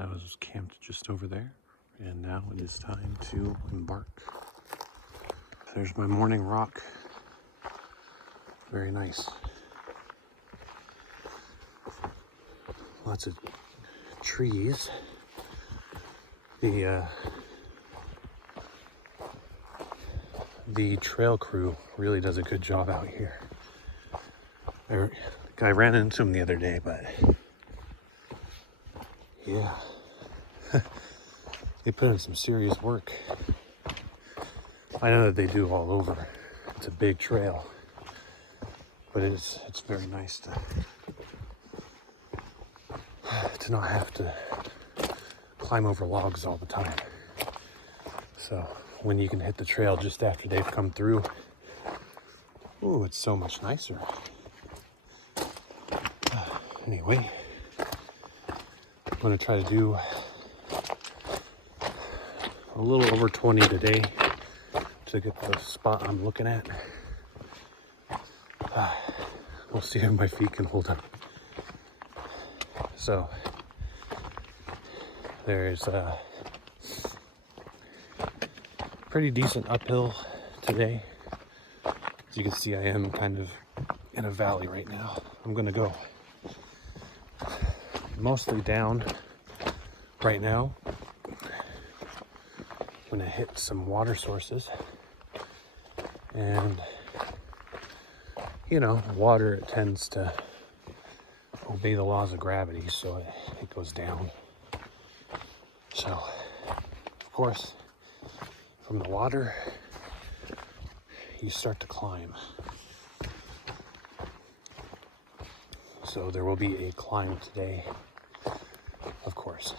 I was camped just over there, and now it is time to embark. There's my morning rock. Very nice. Lots of trees. The trail crew really does a good job out here. I ran into him the other day, but yeah, they put in some serious work. I know that they do all over. It's a big trail, but it's very nice to not have to climb over logs all the time. So when you can hit the trail just after they've come through, ooh, it's so much nicer. Anyway, I'm gonna try to do a little over 20 today to get the spot I'm looking at. We'll see if my feet can hold up. So there's a pretty decent uphill today. As you can see, I am kind of in a valley right now. I'm gonna go mostly down right now. I'm gonna hit some water sources, and you know, water, it tends to obey the laws of gravity, so it goes down. So of course, from the water you start to climb. So there will be a climb today, of course.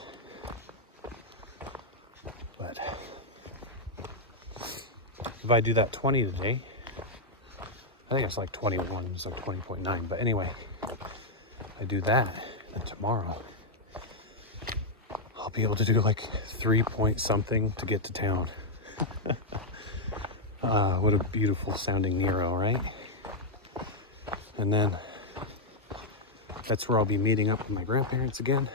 But if I do that 20 today, I think it's like 21, it's like 20.9. But anyway, I do that, and tomorrow I'll be able to do like 3 point something to get to town. What a beautiful sounding Nero, right? And then that's where I'll be meeting up with my grandparents again.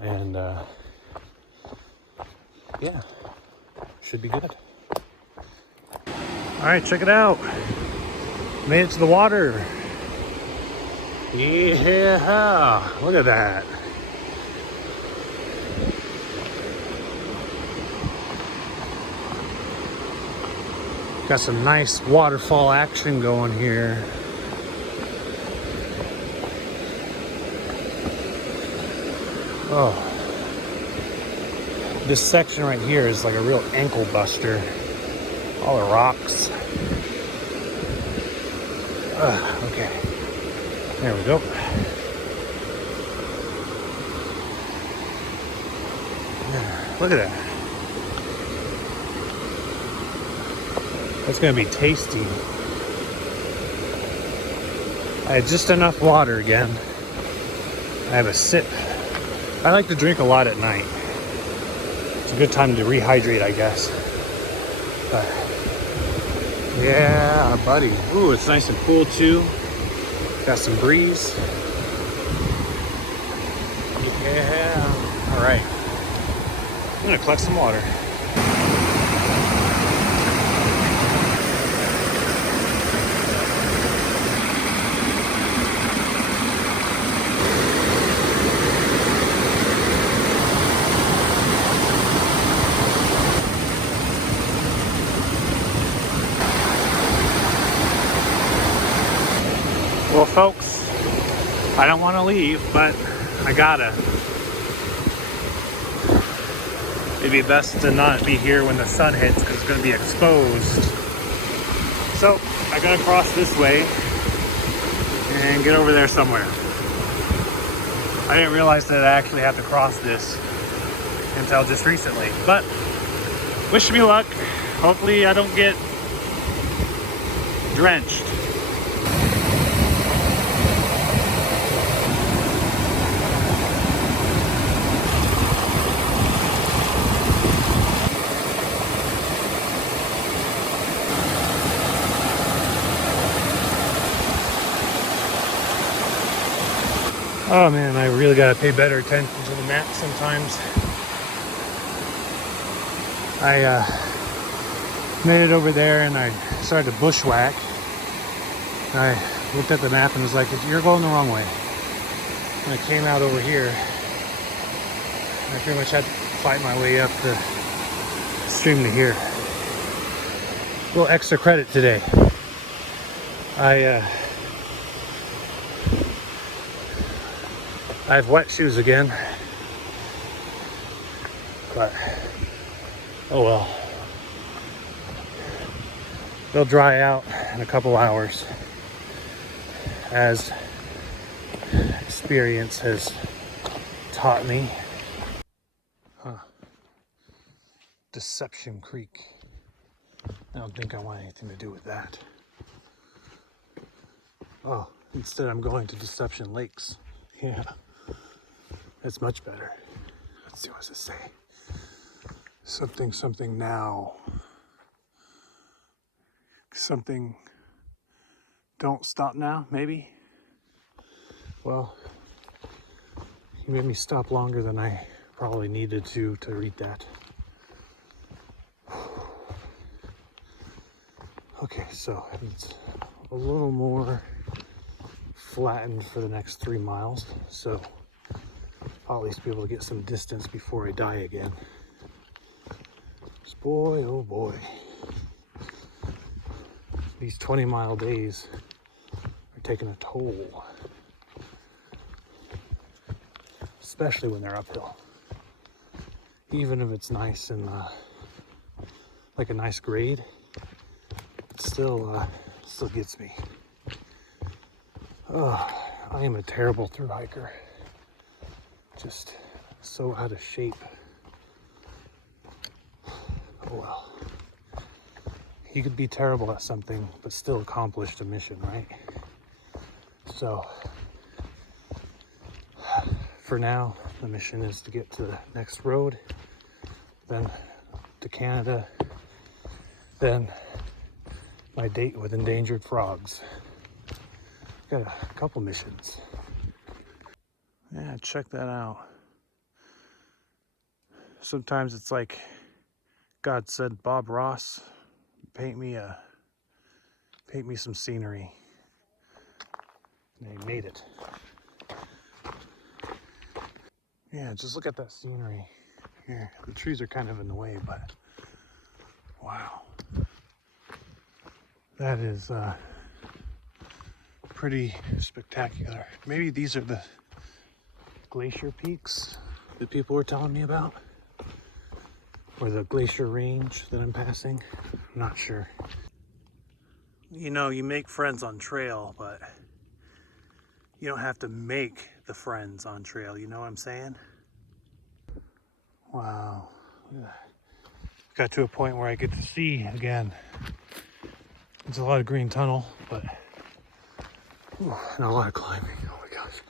And yeah, should be good. All right, check it out. Made it to the water. Yeah, look at that. Got some nice waterfall action going here. Oh, this section right here is like a real ankle buster. All the rocks. Okay, there we go. Look at that. That's gonna be tasty. I had just enough water again. I have a sip. I like to drink a lot at night. It's a good time to rehydrate, I guess. But yeah, buddy. Ooh, it's nice and cool too. Got some breeze. Yeah. All right. I'm gonna collect some water. Well, folks, I don't want to leave, but I gotta. It'd be best to not be here when the sun hits because it's going to be exposed. So I gotta cross this way and get over there somewhere. I didn't realize that I actually have to cross this until just recently, but wish me luck. Hopefully I don't get drenched. Oh man, I really gotta pay better attention to the map sometimes. I made it over there and I started to bushwhack. I looked at the map and was like, you're going the wrong way. And I came out over here. I pretty much had to fight my way up the stream to here. A little extra credit today. I have wet shoes again, but oh well. They'll dry out in a couple hours, as experience has taught me. Deception Creek. I don't think I want anything to do with that. Oh, instead I'm going to Deception Lakes. Yeah, that's much better. Let's see, what does it say? Something now. Something, don't stop now, maybe? Well, you made me stop longer than I probably needed to read that. Okay, so it's a little more flattened for the next 3 miles, so I'll at least be able to get some distance before I die again. Just boy, oh boy. These 20-mile days are taking a toll. Especially when they're uphill. Even if it's nice and like a nice grade, it still gets me. Oh, I am a terrible thru hiker. Just so out of shape. Oh well. You could be terrible at something, but still accomplish the mission, right? So, for now, the mission is to get to the next road, then to Canada, then my date with endangered frogs. Got a couple missions. Yeah, check that out. Sometimes it's like God said, Bob Ross, paint me some scenery. And he made it. Yeah, just look at that scenery. Here, the trees are kind of in the way, but wow. That is pretty spectacular. Maybe these are the glacier peaks that people were telling me about, or the glacier range that I'm passing. I'm not sure. You know, you make friends on trail, but you don't have to make the friends on trail, you know what I'm saying? Wow. Got to a point where I get to see again. It's a lot of green tunnel, but and a lot of climbing. Oh my gosh.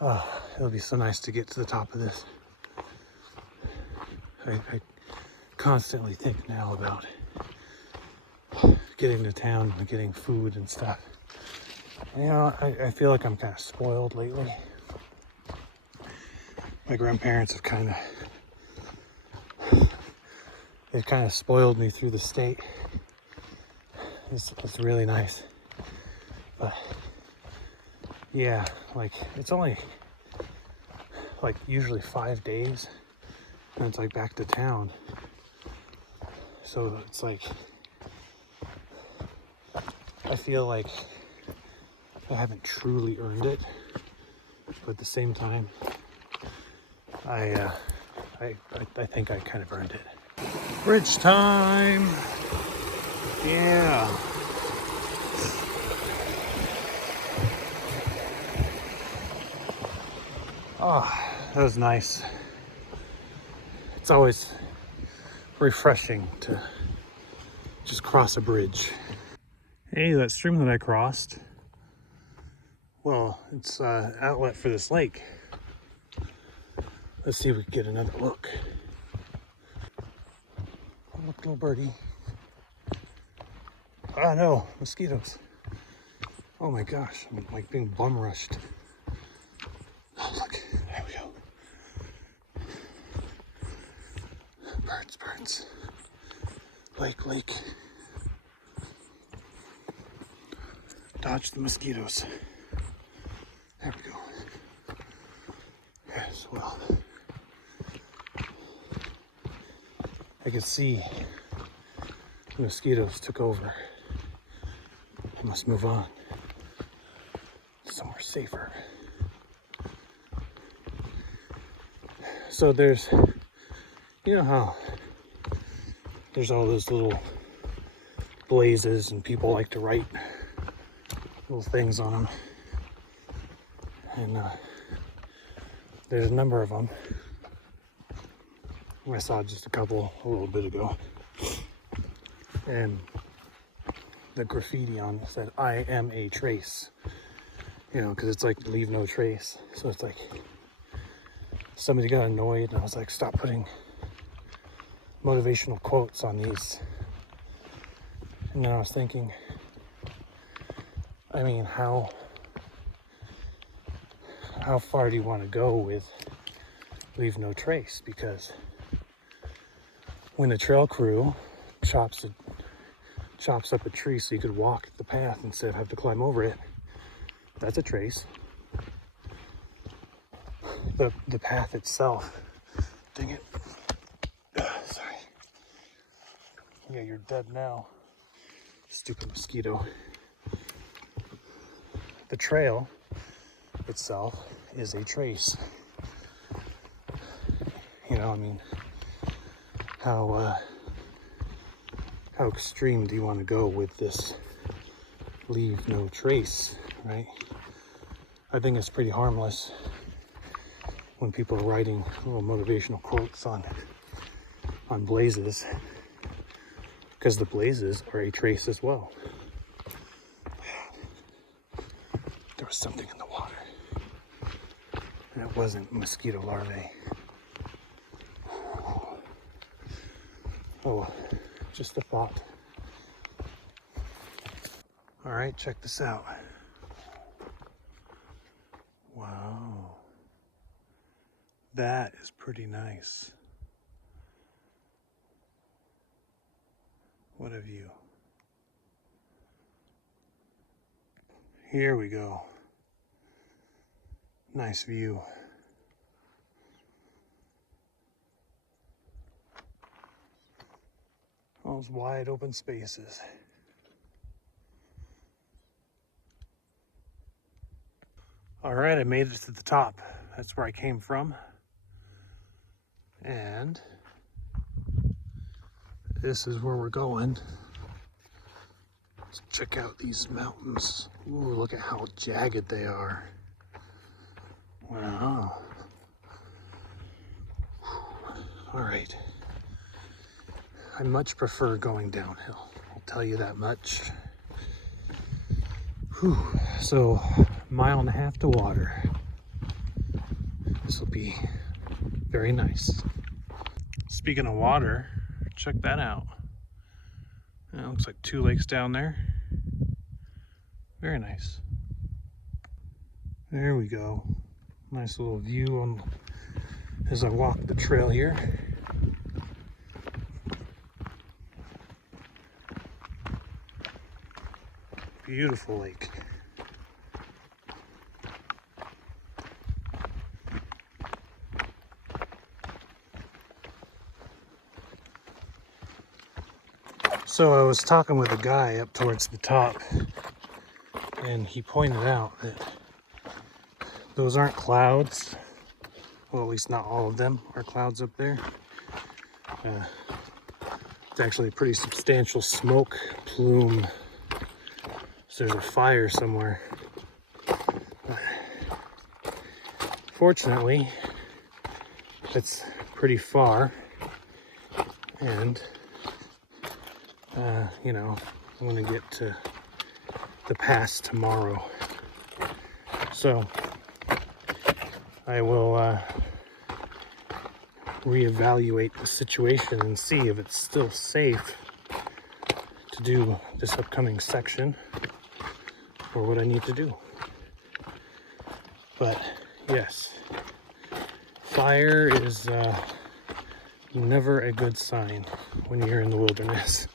Oh, it'll be so nice to get to the top of this. I constantly think now about getting to town and getting food and stuff. You know, I feel like I'm kind of spoiled lately. My grandparents have they've kind of spoiled me through the state. It's really nice. But yeah, like it's only like usually 5 days and it's like back to town. So it's like I feel like I haven't truly earned it, but at the same time I think I kind of earned it. Bridge time. Yeah. Oh, that was nice. It's always refreshing to just cross a bridge. Hey, that stream that I crossed, well, it's an outlet for this lake. Let's see if we can get another look. Oh, look, little birdie. Oh no, mosquitoes. Oh my gosh, I'm like being bum rushed. Oh look, there we go. Birds, birds. Lake. Dodge the mosquitoes. There we go. Yes, well. I could see the mosquitoes took over. I must move on. Somewhere safer. So there's, you know how there's all those little blazes and people like to write little things on them. And there's a number of them. I saw just a couple a little bit ago. And the graffiti on it said, "I am a trace." You know, because it's like leave no trace. So it's like somebody got annoyed and I was like, stop putting motivational quotes on these. And then I was thinking, I mean, how far do you want to go with leave no trace? Because when the trail crew chops up a tree so you could walk the path instead of have to climb over it, that's a trace. The path itself, dang it. Sorry. Yeah, you're dead now. Stupid mosquito. The trail itself is a trace. You know, I mean, how extreme do you want to go with this leave no trace, right? I think it's pretty harmless when people are writing little motivational quotes on blazes, because the blazes are a trace as well. There was something in the water, and it wasn't mosquito larvae. Oh, just a thought. All right, check this out. Wow. That is pretty nice. What a view. Here we go. Nice view. Those wide open spaces. All right, I made it to the top. That's where I came from. And this is where we're going. Let's check out these mountains. Ooh, look at how jagged they are. Wow. All right. I much prefer going downhill. I'll tell you that much. Whew. So, 1.5 miles to water. This will be very nice. Speaking of water, check that out. It looks like 2 lakes down there. Very nice. There we go. Nice little view on as I walk the trail here. Beautiful lake. So I was talking with a guy up towards the top, and he pointed out that those aren't clouds. Well, at least not all of them are clouds up there. It's actually a pretty substantial smoke plume. So there's a fire somewhere. But fortunately, it's pretty far, and you know, I'm gonna get to the pass tomorrow. So I will reevaluate the situation and see if it's still safe to do this upcoming section, for what I need to do. But yes, fire is never a good sign when you're in the wilderness.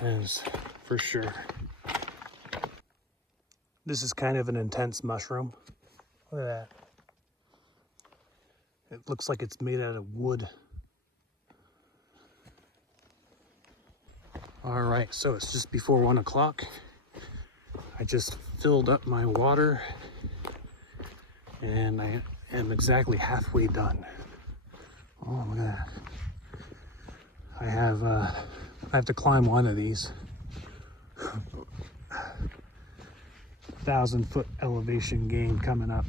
That is for sure. This is kind of an intense mushroom. Look at that. It looks like it's made out of wood. All right, so it's just before 1 o'clock. I just filled up my water and I am exactly halfway done. Oh, look at that. I have to climb one of these. 1,000-foot elevation gain coming up.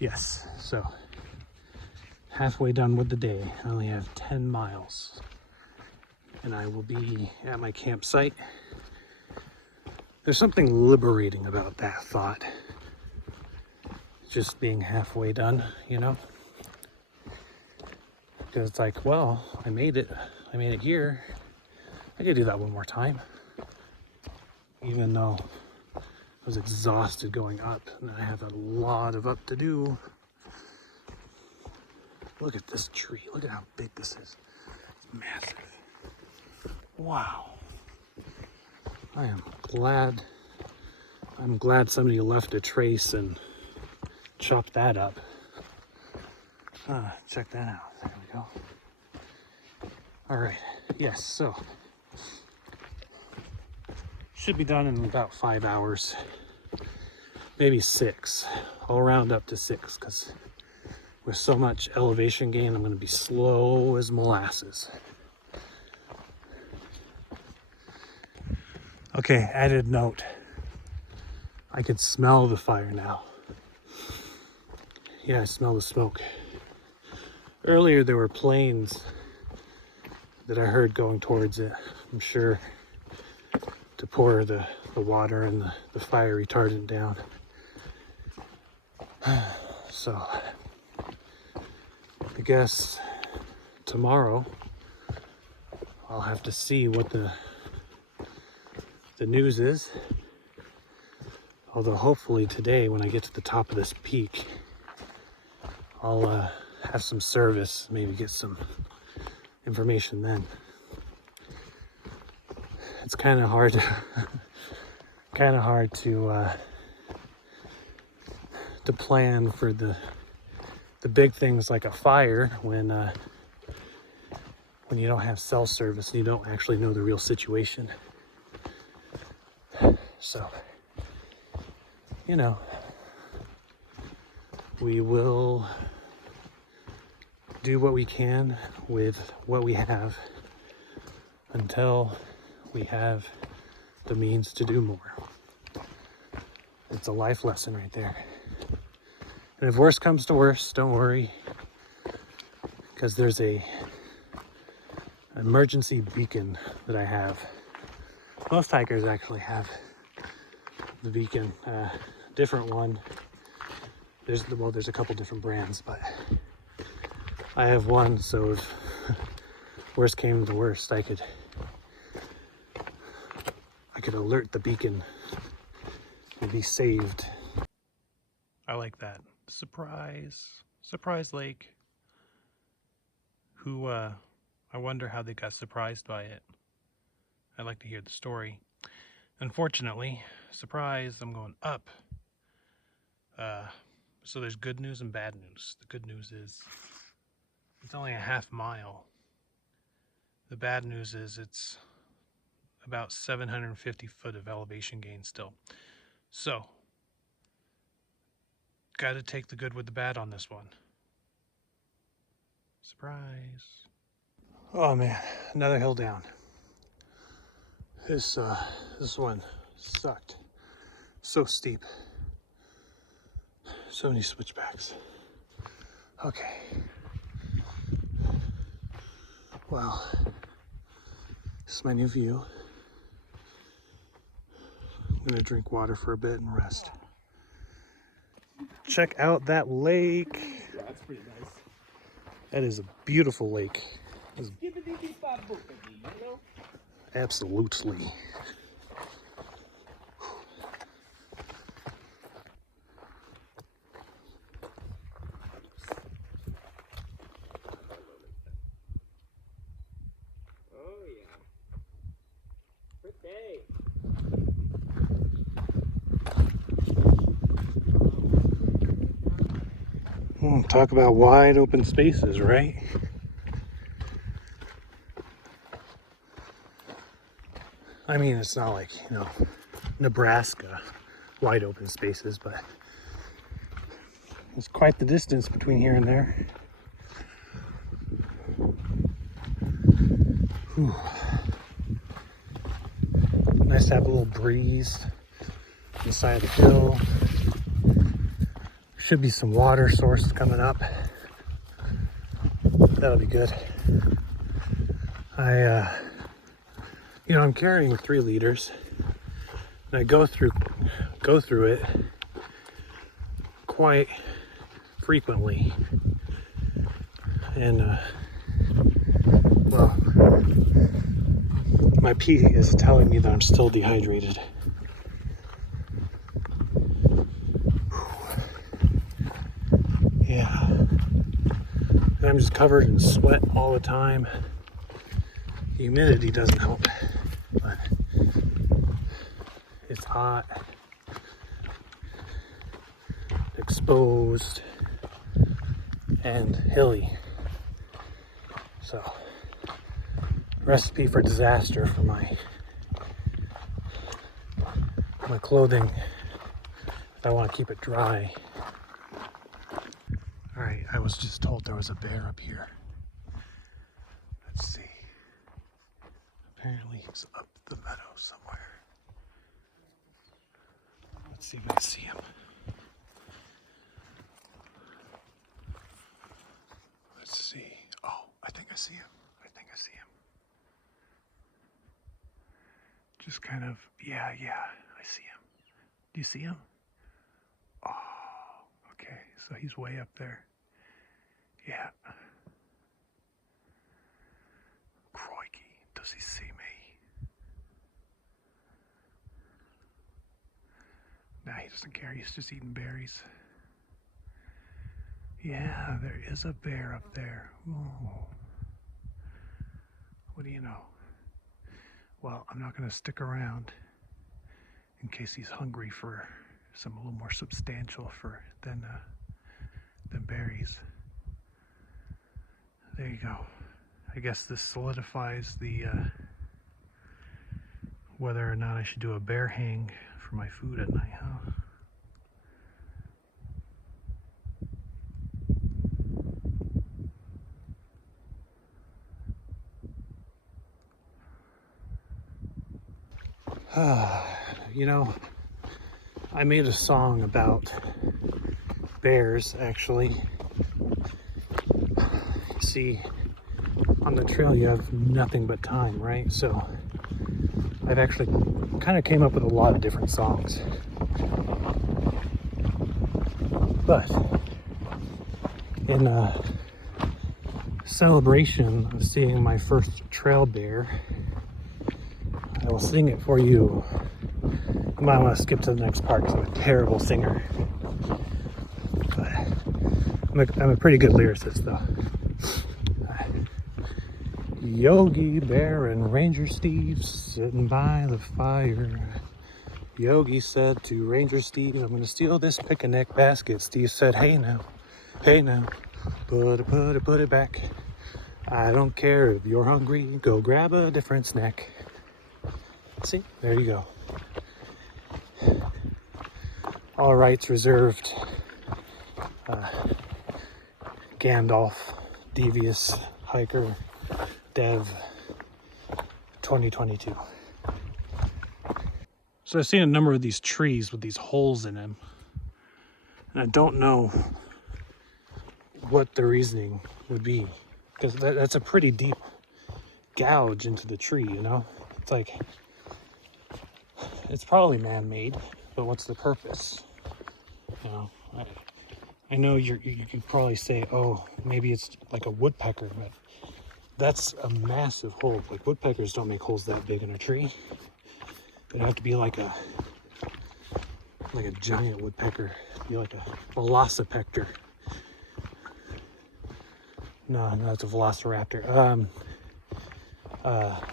Yes, so halfway done with the day. I only have 10 miles and I will be at my campsite. There's something liberating about that thought. Just being halfway done, you know? Because it's like, well, I made it here. I could do that one more time. Even though I was exhausted going up and I have a lot of up to do. Look at this tree. Look at how big this is. It's massive. Wow. I'm glad somebody left a trace and chopped that up. Check that out. There we go. All right. Yes, so should be done in about 5 hours, maybe 6. I'll round up to 6 because with so much elevation gain, I'm going to be slow as molasses. Okay, added note. I can smell the fire now. Yeah, I smell the smoke. Earlier there were planes that I heard going towards it. I'm sure to pour the water and the fire retardant down. So I guess tomorrow I'll have to see what the news is. Although hopefully today when I get to the top of this peak, I'll have some service, maybe get some information then. It's kind of hard to plan for the big things like a fire when you don't have cell service and you don't actually know the real situation. So, you know, we will do what we can with what we have until we have the means to do more. It's a life lesson right there. And if worst comes to worst, don't worry, because there's a emergency beacon that I have. Most hikers actually have the beacon, different one. There's a couple different brands, but I have one, so if worst came to worst, I could alert the beacon and be saved. I like that. Surprise lake. Who, I wonder how they got surprised by it. I'd like to hear the story. Unfortunately, surprise, I'm going up. So there's good news and bad news. The good news is it's only a half mile. The bad news is it's about 750 foot of elevation gain still. So, got to take the good with the bad on this one. Surprise. Oh man, another hill down. This one sucked. So steep. So many switchbacks. Okay. Well, this is my new view. I'm gonna drink water for a bit and rest. Check out that lake. Yeah, that's pretty nice. That is a beautiful lake. Absolutely. Oh yeah. Pretty. Talk about wide open spaces, right? I mean, it's not like, Nebraska wide open spaces, but there's quite the distance between here and there. Whew. Nice to have a little breeze on the side of the hill. Should be some water sources coming up. That'll be good. I'm carrying 3 liters, and I go through it quite frequently, and well, my pee is telling me that I'm still dehydrated. Yeah, and I'm just covered in sweat all the time. The humidity doesn't help, but it's hot, exposed, and hilly. So, recipe for disaster for my clothing if I want to keep it dry. All right, I was just told there was a bear up here. Let's see. Apparently he's up the meadow somewhere. Let's see if I can see him. Let's see. Oh, I think I see him. Just kind of, yeah, I see him. Do you see him? Oh, okay, so he's way up there. Yeah. Crikey, does he see me? Nah, he doesn't care, he's just eating berries. Yeah, there is a bear up there. Ooh. What do you know? Well, I'm not going to stick around in case he's hungry for some a little more substantial than berries. There you go. I guess this solidifies the whether or not I should do a bear hang for my food at night, huh? I made a song about bears, actually. See, on the trail you have nothing but time, right? So I've actually kind of came up with a lot of different songs. But in a celebration of seeing my first trail bear, I will sing it for you. You might want to skip to the next part because I'm a terrible singer. But I'm a pretty good lyricist, though. Yogi Bear and Ranger Steve sitting by the fire. Yogi said to Ranger Steve, I'm gonna steal this picnic basket. Steve said, hey now, put it back. I don't care if you're hungry, go grab a different snack. See, there you go. All rights reserved. Gandalf, Devious Hiker, Dev 2022. So I've seen a number of these trees with these holes in them, and I don't know what the reasoning would be, because that's a pretty deep gouge into the tree, It's like, it's probably man-made, but what's the purpose? I know you could probably say, oh, maybe it's like a woodpecker, but that's a massive hole. Like woodpeckers don't make holes that big in a tree. It'd have to be like a giant woodpecker, be like a velocipector. No, it's a velociraptor.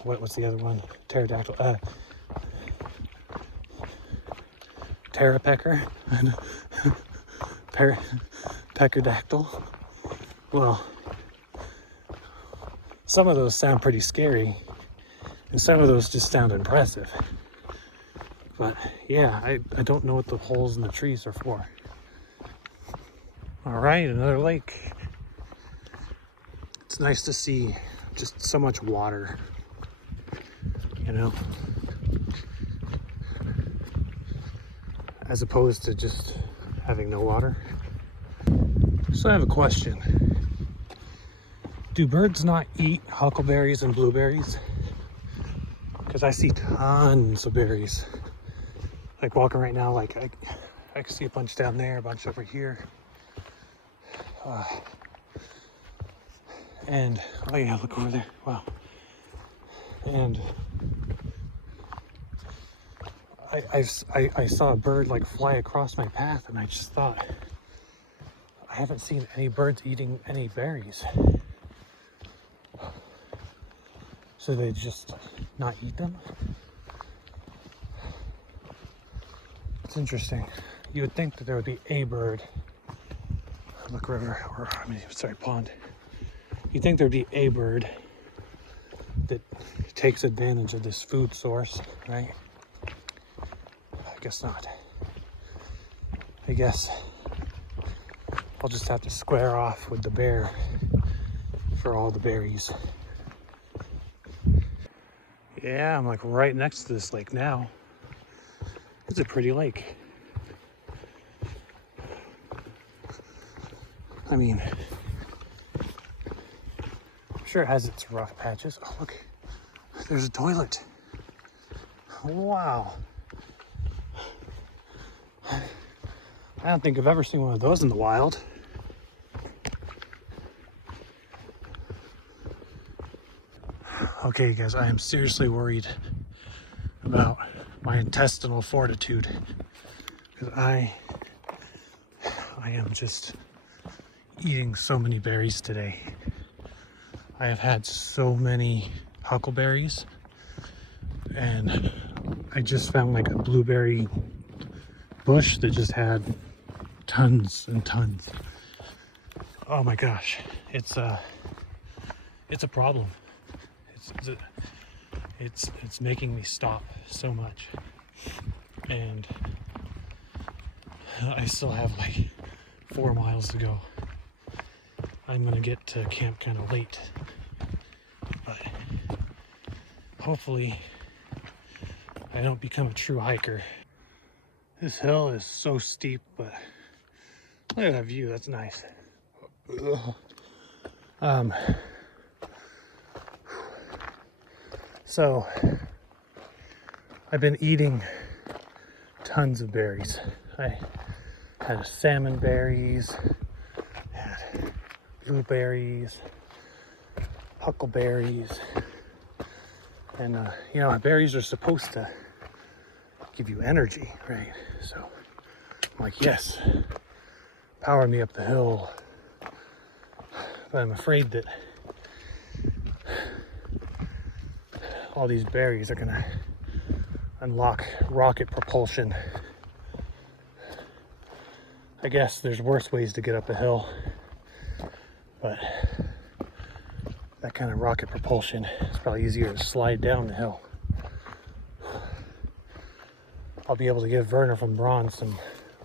What's the other one? Pterodactyl. Pteropecker. Peckerdactyl. Well, some of those sound pretty scary, and some of those just sound impressive. But yeah, I don't know what the holes in the trees are for. All right, another lake. It's nice to see just so much water, you know, as opposed to just having no water. So I have a question. Do birds not eat huckleberries and blueberries? Because I see tons of berries. Like walking right now, like I can see a bunch down there, a bunch over here. And oh yeah, look over there. Wow. And I saw a bird like fly across my path, and I just thought, I haven't seen any birds eating any berries. So they just not eat them? It's interesting. You would think that there would be a bird. Look, river, or I mean, sorry, pond. You'd think there'd be a bird that takes advantage of this food source, right? I guess not. I guess I'll just have to square off with the bear for all the berries. Yeah, I'm like right next to this lake now. It's a pretty lake. I mean, I'm sure it has its rough patches. Oh, look, there's a toilet. Wow. I don't think I've ever seen one of those in the wild. Okay, guys, I am seriously worried about my intestinal fortitude, because I am just eating so many berries today. I have had so many huckleberries, and I just found like a blueberry bush that just had tons and tons. Oh my gosh, it's a problem. It's making me stop so much, and I still have like 4 miles to go. I'm gonna get to camp kind of late, but hopefully I don't become a true hiker. This hill is so steep, but look at that view, that's nice. So I've been eating tons of berries. I had salmon berries, had blueberries, huckleberries, and you know, berries are supposed to give you energy, right? So I'm like, yes, power me up the hill. But I'm afraid that all these berries are gonna unlock rocket propulsion. I guess there's worse ways to get up a hill, but that kind of rocket propulsion is probably easier to slide down the hill. I'll be able to give Werner from Braun some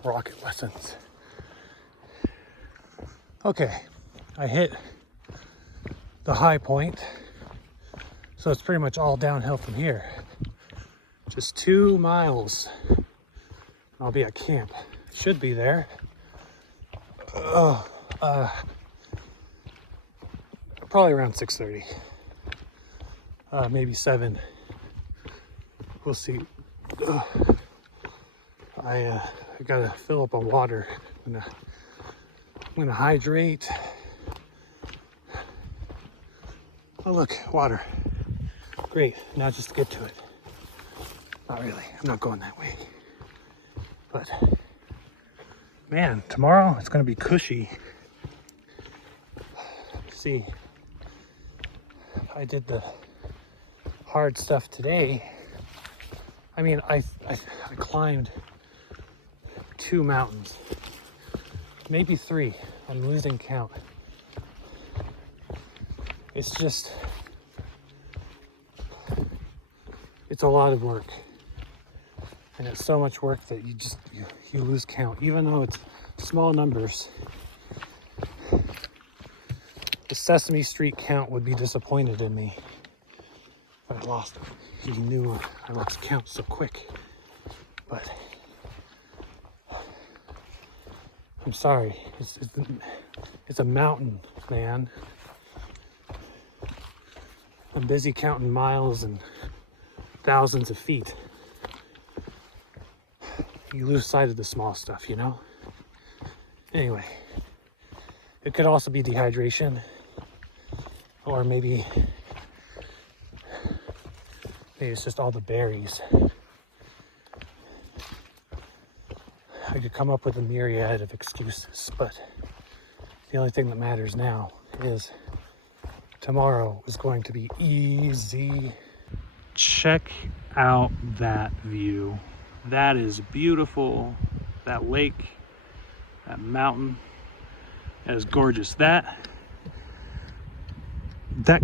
rocket lessons. Okay, I hit the high point, so it's pretty much all downhill from here. Just 2 miles, I'll be at camp. Should be there. Probably around 6:30, maybe 7. We'll see. I gotta fill up on water. I'm gonna hydrate. Oh look, water. Great, now just get to it. Not really, I'm not going that way. But man, tomorrow it's gonna be cushy. See, I did the hard stuff today. I mean, I climbed 2 mountains, maybe 3. I'm losing count. It's just, it's a lot of work. And it's so much work that you lose count. Even though it's small numbers, the Sesame Street count would be disappointed in me if I lost it. He knew I lost count so quick. But I'm sorry, it's a mountain, man. I'm busy counting miles and thousands of feet. You lose sight of the small stuff, you know? Anyway, it could also be dehydration, or maybe it's just all the berries. I could come up with a myriad of excuses, but the only thing that matters now is tomorrow is going to be easy. Check out that view. That is beautiful. That lake, that mountain, that is gorgeous. That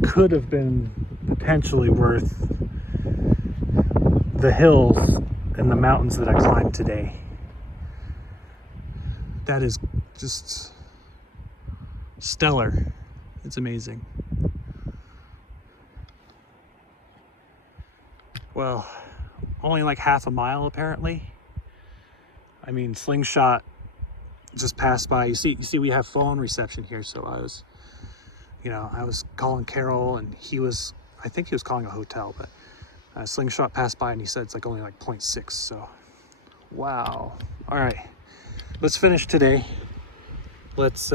could have been potentially worth the hills and the mountains that I climbed today. That is just stellar. It's amazing. Well, only like half a mile apparently. I mean, Slingshot just passed by. You see we have phone reception here, so I was calling Carol, and I think he was calling a hotel, but Slingshot passed by and he said it's like only like 0.6, so wow. All right, let's finish today. Let's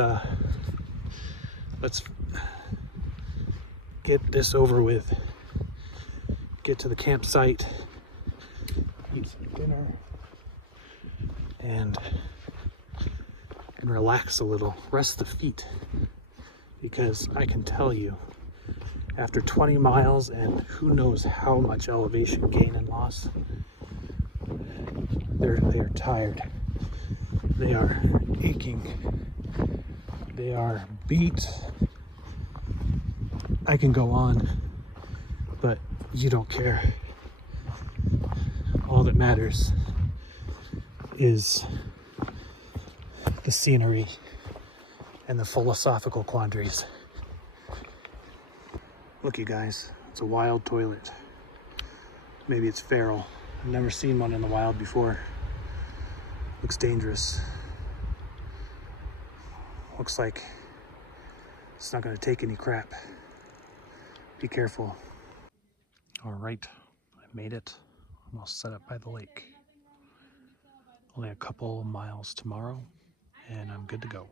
get this over with. Get to the campsite, eat some dinner, and relax a little, rest the feet, because I can tell you, after 20 miles and who knows how much elevation gain and loss, they are tired. They are aching. They are beat. I can go on, but you don't care. All that matters is the scenery and the philosophical quandaries. Look, you guys, it's a wild toilet. Maybe it's feral. I've never seen one in the wild before. Looks dangerous. Looks like it's not gonna take any crap. Be careful. All right, I made it. I'm all set up by the lake. Only a couple miles tomorrow, and I'm good to go.